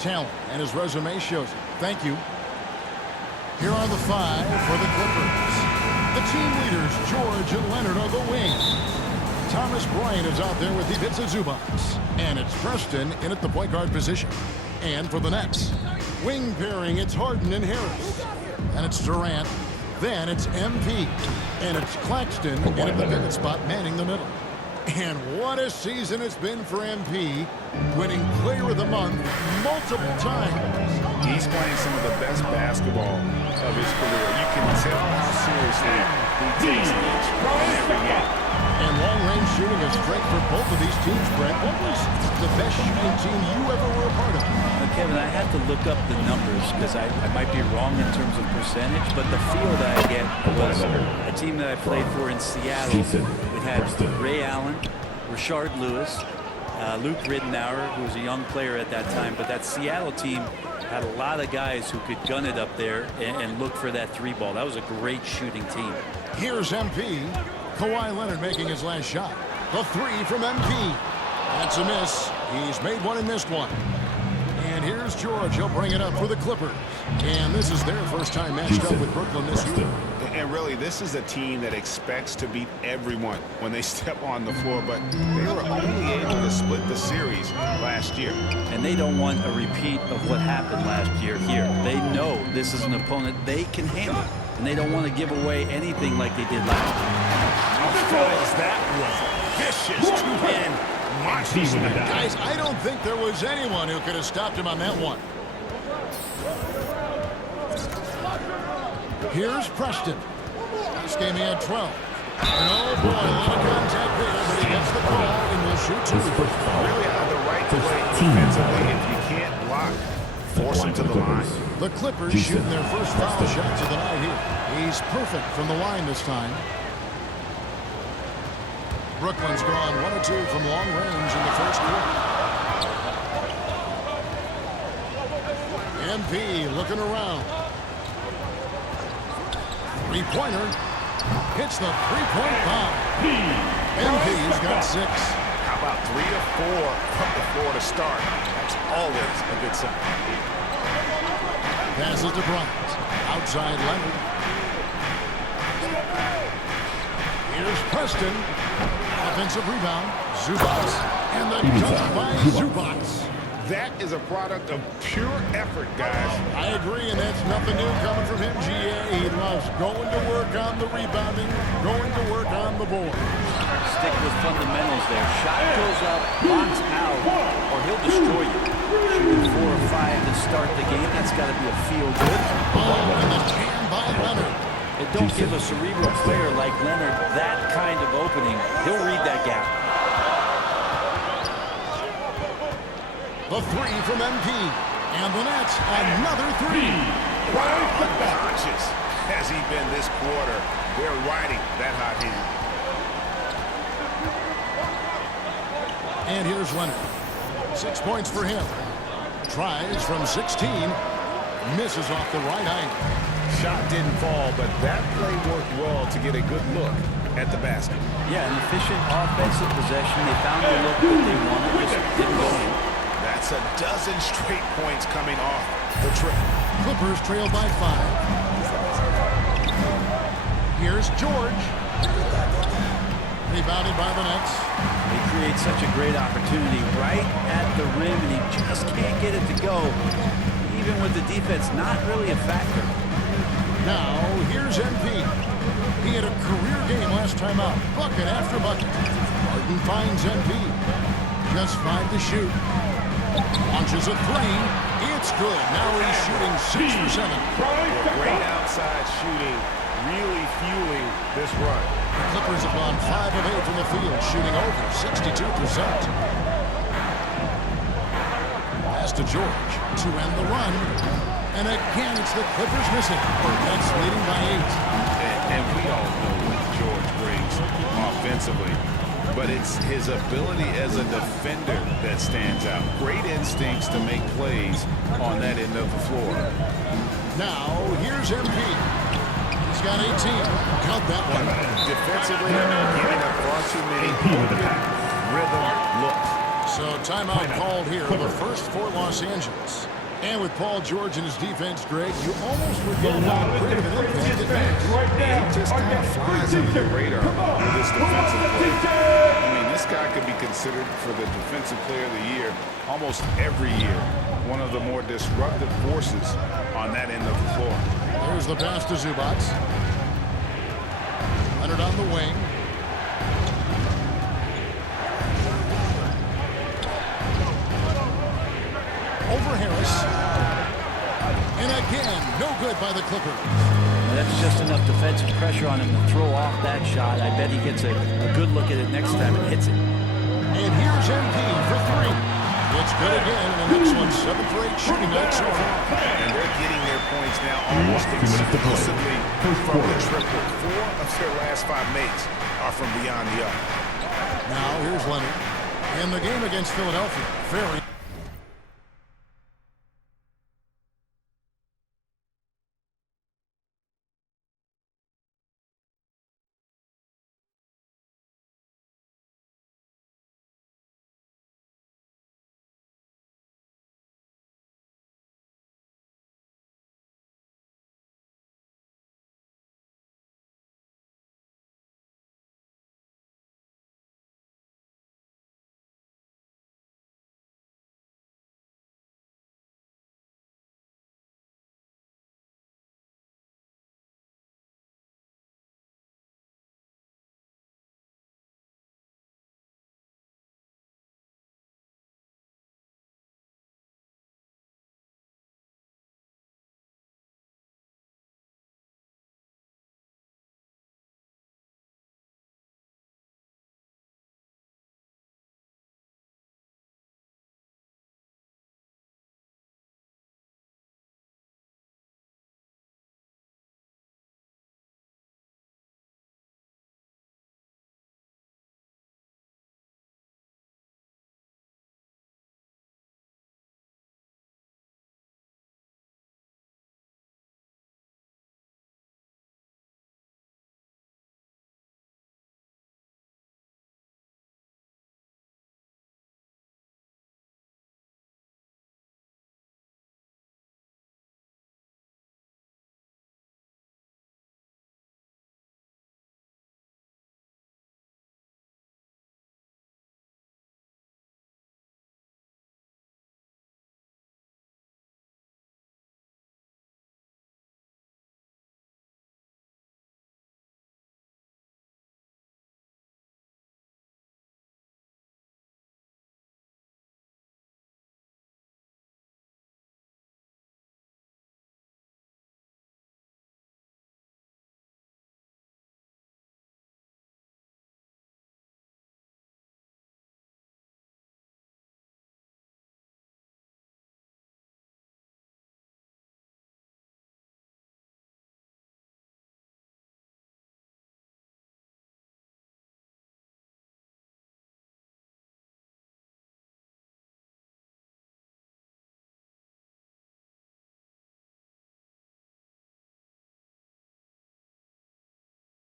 talent, and his resume shows it. Thank you. Here are the 5 for the Clippers. The team leaders, George and Leonard, are the wings. Thomas Bryant is out there with Ivica Zubac. And it's Preston in at the point guard position. And for the Nets, wing pairing, it's Harden and Harris. And it's Durant. Then it's MP. And it's Claxton in at the pivot spot, manning the middle. And what a season it's been for MP, winning Player of the Month multiple times. He's playing some of the best basketball of his career. You can tell how seriously he takes each and every game. And long-range shooting is strength for both of these teams, Brett. What was the best shooting team you ever were a part of? Kevin, I have to look up the numbers because I might be wrong in terms of percentage, but the feel that I get was a team that I played for in Seattle. It had Ray Allen, Rashard Lewis, Luke Ridenour, who was a young player at that time, but that Seattle team had a lot of guys who could gun it up there and look for that 3-ball. That was a great shooting team. Here's MP. Kawhi Leonard making his last shot. The 3 from MP. That's a miss. He's made one and missed one. And here's George. He'll bring it up for the Clippers. And this is their first time matched up with Brooklyn this year. And really, this is a team that expects to beat everyone when they step on the floor, but they were only able to split the series last year. And they don't want a repeat of what happened last year here. They know this is an opponent they can handle, and they don't want to give away anything like they did last year. That was vicious two-hand marching. Guys, I don't think there was anyone who could have stopped him on that one. Here's Preston. This game he had 12. And oh boy, a lot of contact there, but he gets the call and will shoot 2. Really out of the right way defensively. If you can't block, force him to the line. The Clippers shooting their first foul shots of the night here. He's perfect from the line this time. Brooklyn's gone 1 or 2 from long range in the first quarter. MP looking around. Three-pointer. Hits the three-point bomb. MP's got 6. How about 3 to 4 from the floor to start? That's always a good sign. Passes to Bryant. Outside Leonard. Here's Preston. Offensive rebound. Zubac. And the dunk by Zubac. That is a product of pure effort, guys. I agree, and that's nothing new coming from him, GA. He loves going to work on the rebounding, going to work on the board. Stick with fundamentals there. Shot goes up, box out, or he'll destroy you. Shooting 4 or 5 to start the game. That's got to be a feel-good. Oh, and the jam by Leonard. And don't give a cerebral player like Leonard that kind of opening. He'll read that gap. The 3 from MP. And the Nets, another 3. Wow, unconscious has he been this quarter. They're riding that hot hand. And here's Leonard. 6 points for him. Tries from 16. Misses off the right angle. Shot didn't fall, but that play worked well to get a good look at the basket. Yeah, an efficient offensive possession. They found the look that they wanted. Just didn't go in. That's a dozen straight points coming off the trip. Clippers trail by 5. Here's George. Rebounded by the Nets. They create such a great opportunity right at the rim, and he just can't get it to go. Even with the defense not really a factor. Now, here's MP. He had a career game last time out. Bucket after bucket. Harden finds MP. Just 5 to shoot. Launches a 3. It's good. Now he's shooting 6 for 7. Great outside shooting, really fueling this run. The Clippers have gone 5 of 8 from the field, shooting over 62%. Pass to George to end the run. And again, it's the Clippers missing. Nets leading by 8. And we all know what George brings offensively. But it's his ability as a defender that stands out. Great instincts to make plays on that end of the floor. Now, here's MP. He's got 18. Count that one. Defensively, giving up far too many open rhythm looks. So timeout called here, the first for Los Angeles. And with Paul George and his defense, Greg, you almost forget how great of an impact it makes. He just kind of flies under the radar with this defensive play. I mean, this guy could be considered for the Defensive Player of the Year almost every year. One of the more disruptive forces on that end of the floor. There's the pass to Zubac. Leonard on the wing. Over Harris. And again, no good by the Clippers. Well, that's just enough defensive pressure on him to throw off that shot. I bet he gets a good look at it next time and hits it. And here's MP for three. It's good again, and an excellent 7 for 8 shooting night so far. And they're getting their points now almost exclusively from the triple. 4 of their last 5 makes are from beyond the arc. Now here's Leonard. In the game against Philadelphia, very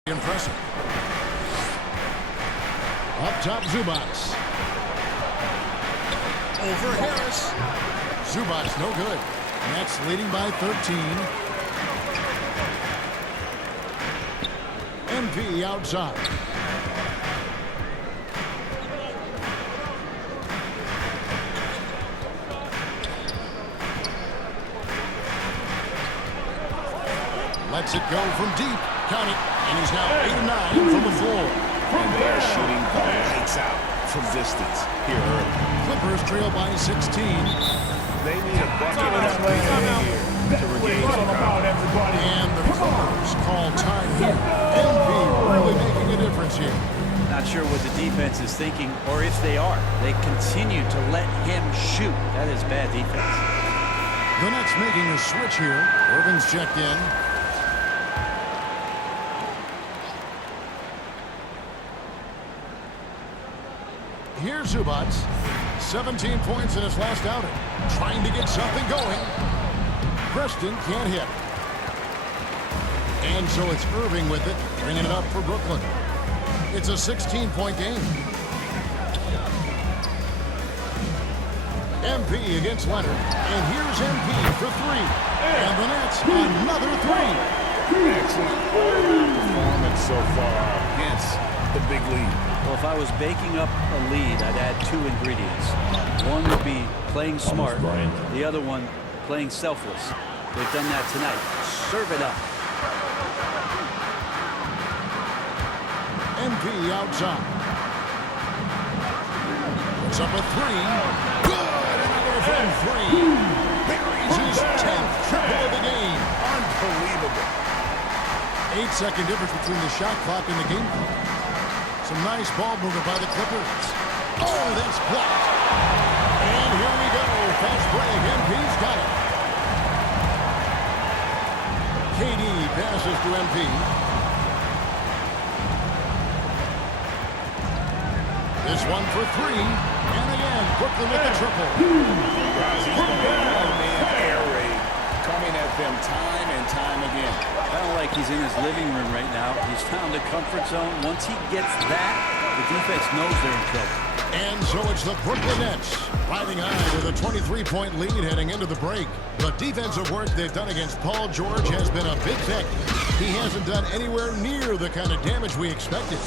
impressive. Up top, Zubac. Over Harris. Zubac, no good. Nets leading by 13. MP outside. Lets it go from deep. Count it. And he's now 8 of 9 from the floor. And they are shooting lights out from distance here early. Clippers trail by 16. They need a bucket here to regain some confidence. And the Clippers call time here. MP really making a difference here. Not sure what the defense is thinking, or if they are. They continue to let him shoot. That is bad defense. The Nets making a switch here. Irving's checked in. Here's Zubac. 17 points in his last outing. Trying to get something going. Preston can't hit. And so it's Irving with it, bringing it up for Brooklyn. It's a 16-point game. MP against Leonard. And here's MP for three. And the Nets, another three. Excellent all-around performance so far. Hence, the big lead. Well, if I was baking up a lead, I'd add two ingredients. One would be playing smart. The other one, playing selfless. They've done that tonight. Serve it up. MP outside. Puts up a three. Good! Another from three. Buries his 10th triple of the game. Unbelievable. 8-second difference between the shot clock and the game clock. Some nice ball movement by the Clippers. Oh, that's blocked. And here we go. Fast break. MP's got it. KD passes to MP. This one for three. And again, Brooklyn with the triple. Guys, he's going to be a one-man air raid coming at them time and time again. Kind of like he's in his living room right now. He's found the comfort zone. Once he gets that, the defense knows they're in trouble. And so it's the Brooklyn Nets riding high with a 23-point lead heading into the break. The defensive work they've done against Paul George has been a big factor. He hasn't done anywhere near the kind of damage we expected.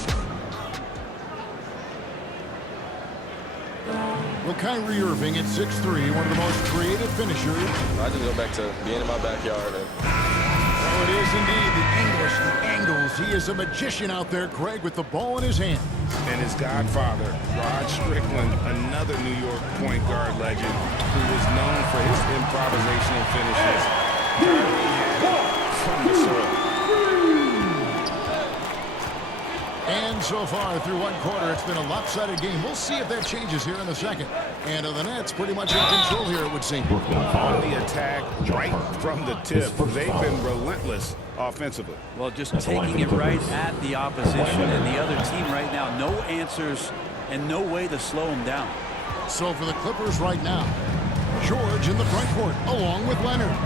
Well, Kyrie Irving at 6'3", one of the most creative finishers. I just go back to being in my backyard. Oh, it is indeed the English, the angles. He is a magician out there, Greg, with the ball in his hand. And his godfather, Rod Strickland, another New York point guard legend who was known for his improvisational finishes. From the soil. And so far through one quarter, it's been a lopsided game. We'll see if that changes here in the second. And the Nets pretty much in control here, it would seem. On the attack, right from the tip. They've been relentless offensively. Well, just taking it right at the opposition and the other team right now. No answers and no way to slow them down. So for the Clippers right now, George in the front court along with Leonard.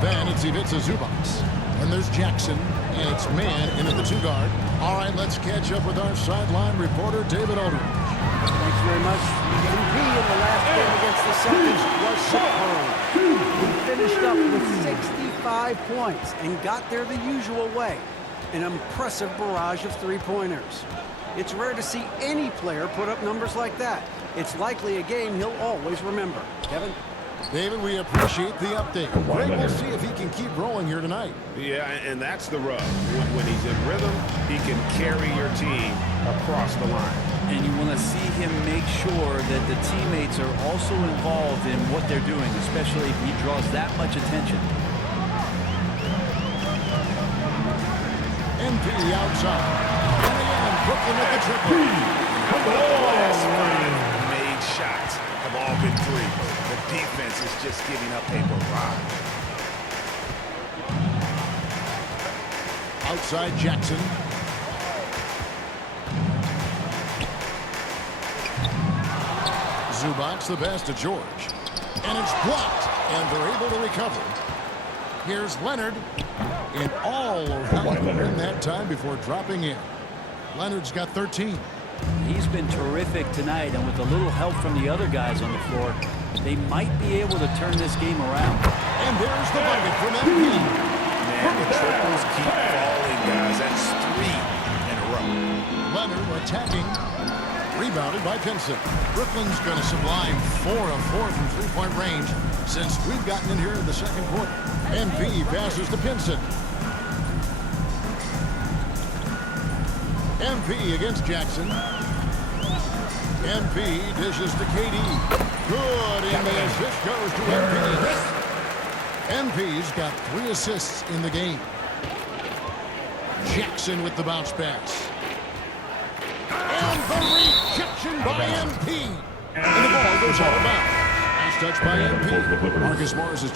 Then it's Ivica Zubac. And there's Jackson, and it's man in at the two guard. All right, let's catch up with our sideline reporter, David Aldridge. Thanks very much. MP in the last game against the Celtics was superb. He finished up with 65 points and got there the usual way. An impressive barrage of three-pointers. It's rare to see any player put up numbers like that. It's likely a game he'll always remember. Kevin? David, we appreciate the update. Greg, we'll see if he can keep rolling here tonight. Yeah, and that's the rub. When he's in rhythm, he can carry your team across the line. And you want to see him make sure that the teammates are also involved in what they're doing, especially if he draws that much attention. MP outside. And again, Brooklyn with the triple. The last 5 made shots have all been threes. The defense is just giving up a barrage. Outside Jackson. Zubac the best to George. And it's blocked. And they're able to recover. Here's Leonard. And all around in that time before dropping in. Leonard's got 13. He's been terrific tonight, and with a little help from the other guys on the floor, they might be able to turn this game around. And there's the bucket from MP. Man, the triples keep falling, guys. That's 3 in a row. Leonard attacking. Rebounded by Pinson. Brooklyn's going to sublime 4 of 4 from three-point range since we've gotten in here in the second quarter. MP passes to Pinson. MP against Jackson. MP dishes to KD. Good, and the assist goes to MP. MP's got 3 assists in the game. Jackson with the bounce pass. And the rejection by MP. And the ball goes out of bounds. Last touch by MP. Marcus Morris is